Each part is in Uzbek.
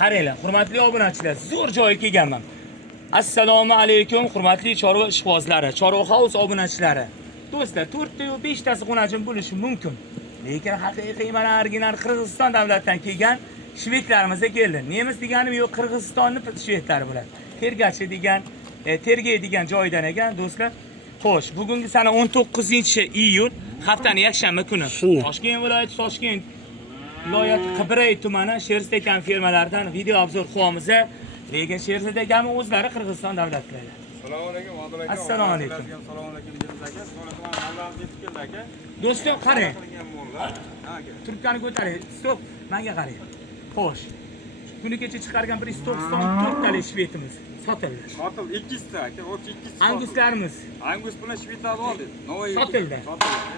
Qaranglar, hurmatli obunachilar, zo'r joyga kelganman. Assalomu alaykum, hurmatli chorva ishqibozlari, Chorva House obunachilari. Do'stlar, 4 ta yo 5 tasi xonajim bo'lishi mumkin. Lekin haqiqiy mana original Qirg'iziston davlatidan kelgan shvedlarimizga keldi. Nemis deganim yo'q, Qirg'izistonning shvedlari bular. Tergachi degan, Tergey degan joydan ekan, do'stlar. Xo'sh, bugungi sana 19-iyul, haftaning yakshanba kuni. Toshkent viloyati Toshkent viloyati Qibray tumani Sherztekan fermalaridan video obzor qilyapmiz. Lekin Sherztekan o'zlari Qirg'iziston davlatlari. Assalomu alaykum, Odil aka. Assalomu alaykum. Assalomu alaykum deymiz aka. So'raman, yetib keldi aka. Do'stim, qarang. Ha aka. Turkani ko'taring. Stop, menga qarang. Xo'sh. Kuni kecha chiqargan 194 talik shvetimiz sotildi. Sotildi 2 ta aka, o'sha 2 ta. Anguslarimiz Angus bilan shvetlar oldi. Novoy sotildi. Sotildi.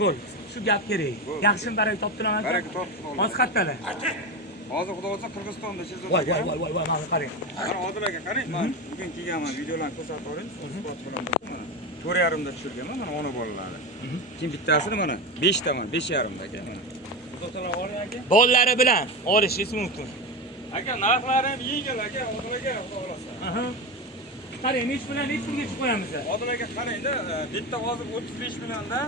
Bo'l. Shu gap kerak. Yaxshimi baraka topdilar aka? Baraka topdim. Hozir qayerdalar? Hozir xudo olsa Qirg'izistonda Sherzod. Voy, mana qarang. Mana Odil aka qarang, men bugun kelganman, videolarni ko'rsatib qo'ying. Spot bilan mana 4,5 da tushirganman, mana ona bolalari. Keyin bittasini mana 5 taman, 5,5 da aka mana. Xudo taolo oling aka. Bollari bilan olishingiz mumkin. Aka, narxlari ham yengil aka, Odil aka, xudo olsa. Aha. Qarang, nech bilan nech pulga chiqib qo'yamiz? Odil aka qarang-da, bitta hozir 35 millionda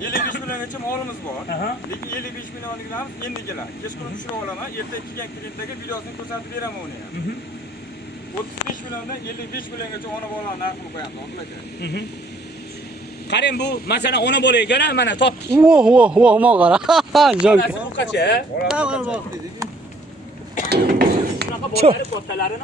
55 milliongacha molimiz bor. Lekin 55 millionliklarimiz endi keladi. Kechqurun tushirib olaman, erta kelgan klientlarga videosini ko'rsatib beraman uni ham. 35 milliondan 55 milliongacha ona bolalar narxini qo'yamiz, Odil aka. Qarang, bu masalan ona bola ekan, mana top. Voh, qara. Jon. Bu qancha? Shunaqa bolalari kattalarini